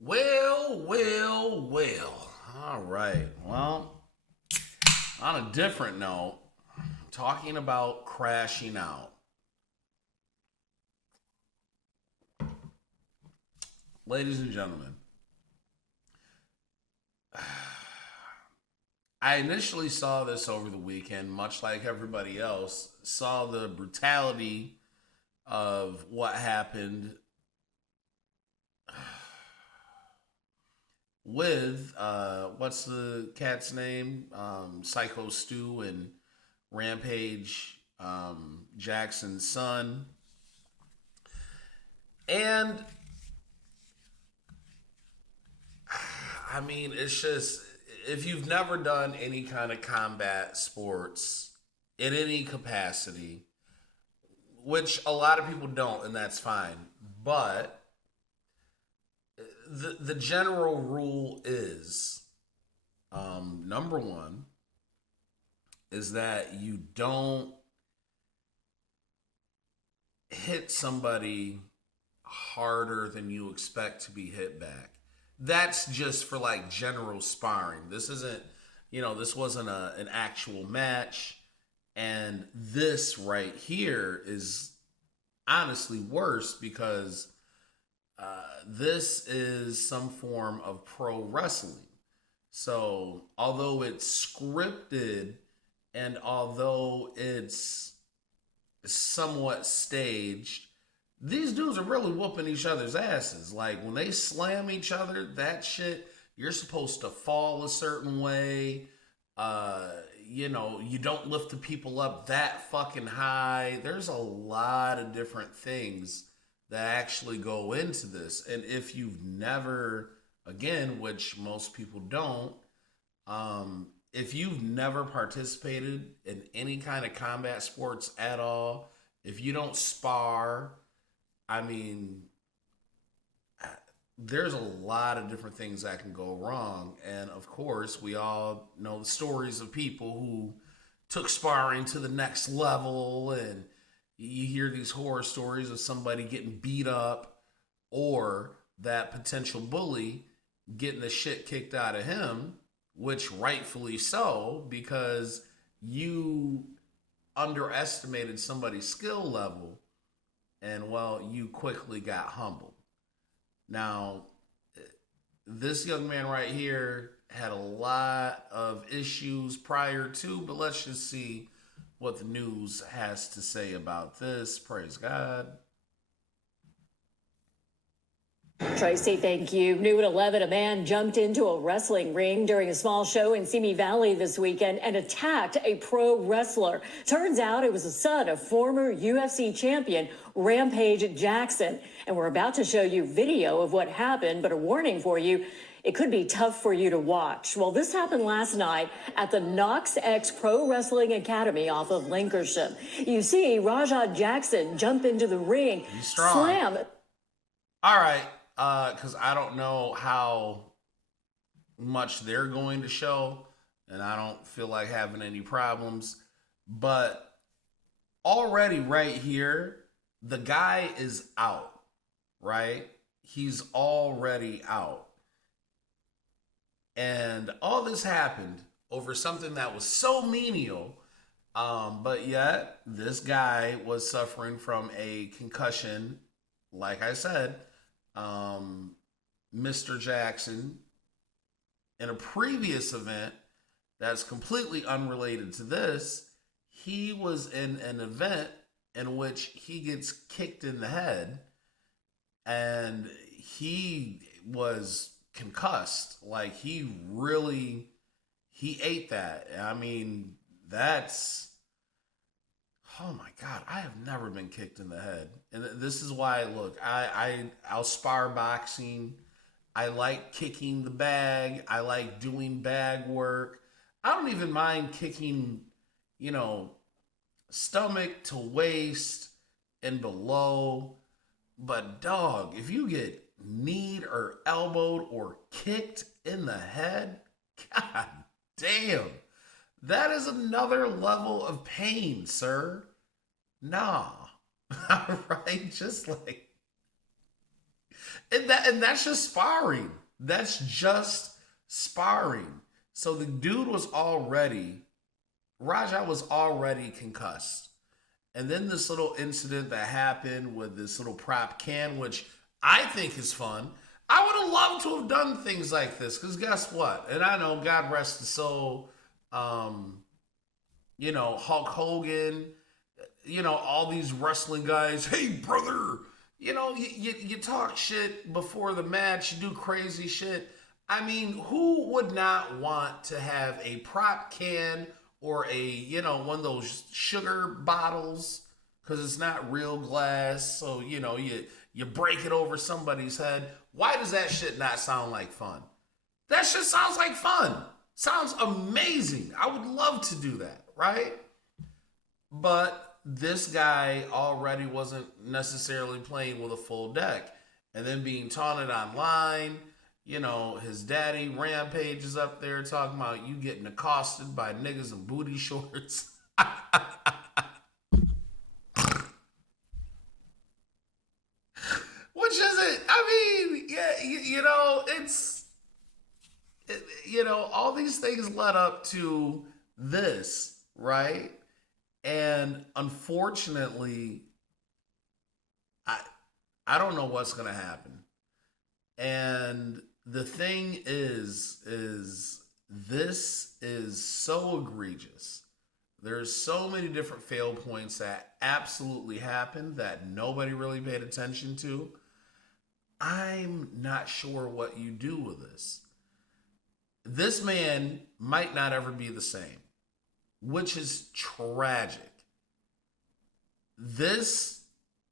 Well. All right. Well, on a different note, talking about crashing out. Ladies and gentlemen, I initially saw this over the weekend, much like everybody else, saw the brutality of what happened with what's the cat's name? Psycho Stu and Rampage Jackson's son. And I mean, it's just if you've never done any kind of combat sports in any capacity, which a lot of people don't, and that's fine. But the general rule is number one is that you don't hit somebody harder than you expect to be hit back. That's just for like general sparring. This isn't, this wasn't an actual match. And this right here is honestly worse because this is some form of pro wrestling. So, although it's scripted and although it's somewhat staged, these dudes are really whooping each other's asses. Like when they slam each other, that shit, you're supposed to fall a certain way. You don't lift the people up that fucking high. There's a lot of different things that actually go into this. And if you've never, again, which most people don't, if you've never participated in any kind of combat sports at all, if you don't spar, I mean, there's a lot of different things that can go wrong. And of course, we all know the stories of people who took sparring to the next level. And you hear these horror stories of somebody getting beat up or that potential bully getting the shit kicked out of him, which rightfully so, because you underestimated somebody's skill level and, well, you quickly got humbled. Now, this young man right here had a lot of issues prior to, but let's just see what the news has to say about this. Praise God. Tracy, thank you. New at 11, a man jumped into a wrestling ring during a small show in Simi Valley this weekend and attacked a pro wrestler. Turns out it was the son of former UFC champion Rampage Jackson. And we're about to show you video of what happened, but a warning for you. It could be tough for you to watch. Well, this happened last night at the Knox X Pro Wrestling Academy off of Lincolnshire. You see Jackson jump into the ring, slam. All right. Because I don't know how much they're going to show, and I don't feel like having any problems. But already right here, the guy is out, right? He's already out. And all this happened over something that was so menial, but yet this guy was suffering from a concussion, like I said. Mr. Jackson, in a previous event that's completely unrelated to this, he was in an event in which he gets kicked in the head and he was concussed. Like he ate that. I mean, that's, oh my God, I have never been kicked in the head. And this is why, look, I'll spar boxing. I like kicking the bag. I like doing bag work. I don't even mind kicking, stomach to waist and below. But dog, if you get kneed or elbowed or kicked in the head, God damn. That is another level of pain, sir. Nah. All right? Just like, And that's just sparring. That's just sparring. So the dude was already, Raja was already concussed. And then this little incident that happened with this little prop can, which I think is fun. I would have loved to have done things like this because guess what? And I know, God rest his soul, Hulk Hogan, all these wrestling guys. Hey, brother, you talk shit before the match, you do crazy shit. I mean, who would not want to have a prop can or one of those sugar bottles because it's not real glass, so you break it over somebody's head. Why does that shit not sound like fun? That shit sounds like fun. Sounds amazing. I would love to do that, right? But this guy already wasn't necessarily playing with a full deck. And then being taunted online, his daddy Rampage is up there talking about you getting accosted by niggas in booty shorts. Which is it? I mean, yeah, all these things led up to this, right? And unfortunately, I don't know what's going to happen. And the thing is this is so egregious. There's so many different fail points that absolutely happened that nobody really paid attention to. I'm not sure what you do with this. This man might not ever be the same, which is tragic. This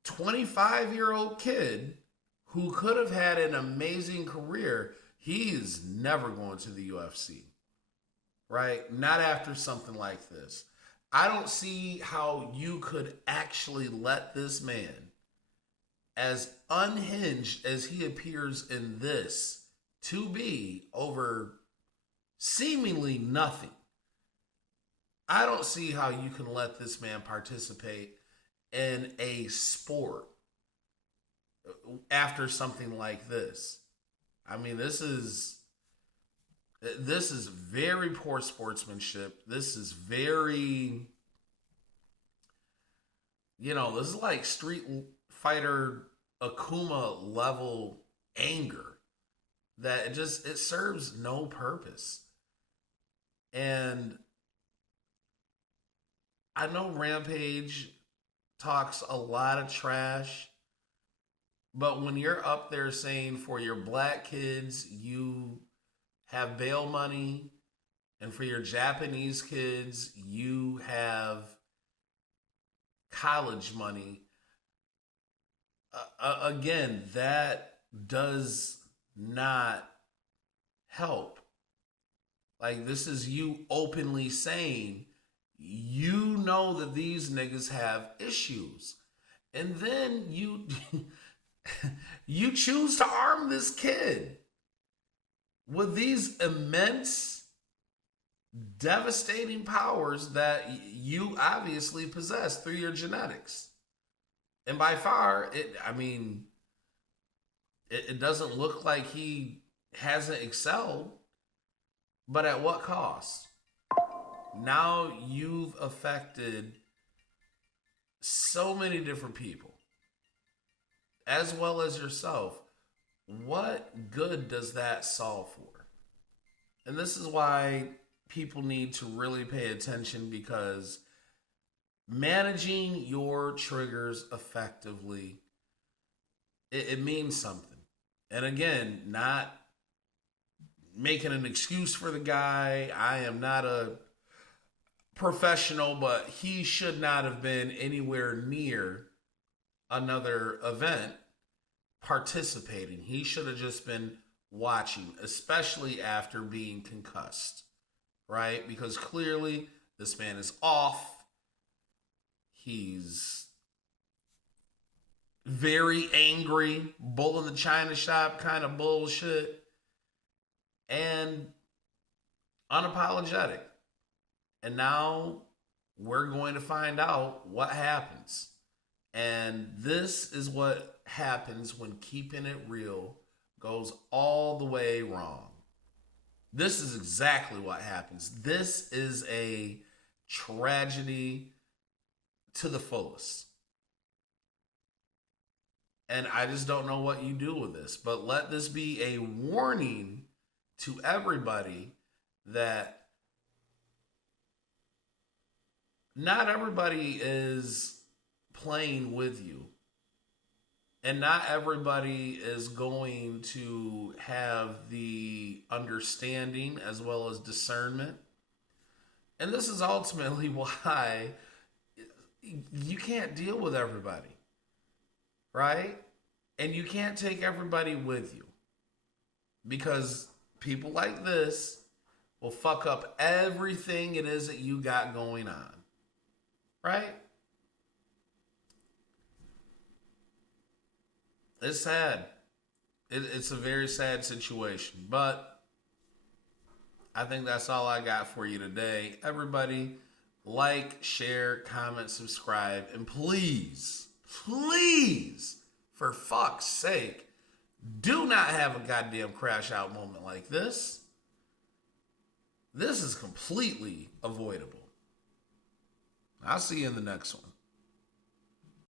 25-year-old kid who could have had an amazing career, he's never going to the UFC, right? Not after something like this. I don't see how you could actually let this man, as unhinged as he appears in this, to be over seemingly nothing. I don't see how you can let this man participate in a sport after something like this. I mean, this is very poor sportsmanship. This is very, this is like Street Fighter Akuma level anger that it serves no purpose. And I know Rampage talks a lot of trash, but when you're up there saying for your black kids, you have bail money, and for your Japanese kids, you have college money, again, that does not help. Like, this is you openly saying, you know that these niggas have issues. And then you you choose to arm this kid with these immense, devastating powers that you obviously possess through your genetics. And by far, it doesn't look like he hasn't excelled, but at what cost? Now you've affected so many different people, as well as yourself. What good does that solve for? And this is why people need to really pay attention, because managing your triggers effectively, it means something. And again, not making an excuse for the guy. I am not a professional, but he should not have been anywhere near another event participating. He should have just been watching, especially after being concussed, right? Because clearly this man is off. He's very angry, bull in the china shop kind of bullshit, and unapologetic. And now we're going to find out what happens. And this is what happens when keeping it real goes all the way wrong. This is exactly what happens. This is a tragedy to the fullest. And I just don't know what you do with this. But let this be a warning to everybody that not everybody is playing with you. And not everybody is going to have the understanding as well as discernment. And this is ultimately why you can't deal with everybody, right? And you can't take everybody with you, because people like this will fuck up everything it is that you got going on, right? It's sad. It's a very sad situation, but I think that's all I got for you today. Everybody, like, share, comment, subscribe, and please, for fuck's sake, do not have a goddamn crash out moment like this. This is completely avoidable. I'll see you in the next one.